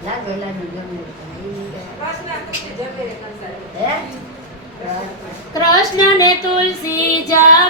રાજોલાનું જમે કૃષ્ણ ને તુલસી જા